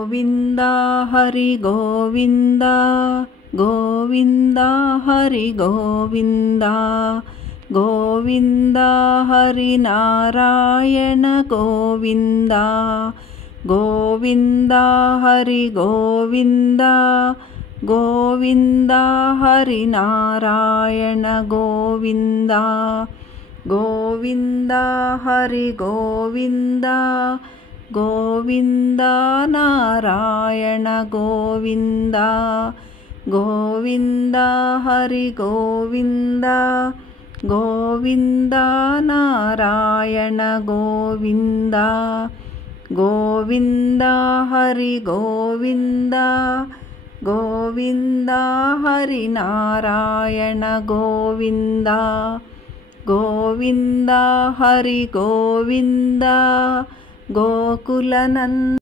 ಗೋವಿಂದ ಹರಿ ಗೋವಿಂದ ಗೋವಿಂದ ಹರಿ ಗೋವಿಂದ ಗೋವಿಂದ ಹರಿ ನಾರಾಯಣ ಗೋವಿಂದ ಗೋವಿಂದ ಹರಿ ಗೋವಿಂದ ಗೋವಿಂದ ಹರಿ ನಾರಾಯಣ ಗೋವಿಂದ ಗೋವಿಂದ ಹರಿ ಗೋವಿಂದ ಗೋವಿಂದ ನಾರಾಯಣ ಗೋವಿಂದ ಗೋವಿಂದ ಹರಿ ಗೋವಿಂದ ಗೋವಿಂದ ನಾರಾಯಣ ಗೋವಿಂದ ಗೋವಿಂದ ಹರಿ ಗೋವಿಂದ ಗೋವಿಂದ ಹರಿ ನಾರಾಯಣ ಗೋವಿಂದ ಗೋವಿಂದ ಹರಿ ಗೋವಿಂದ ಗೋಕುಲನಂದ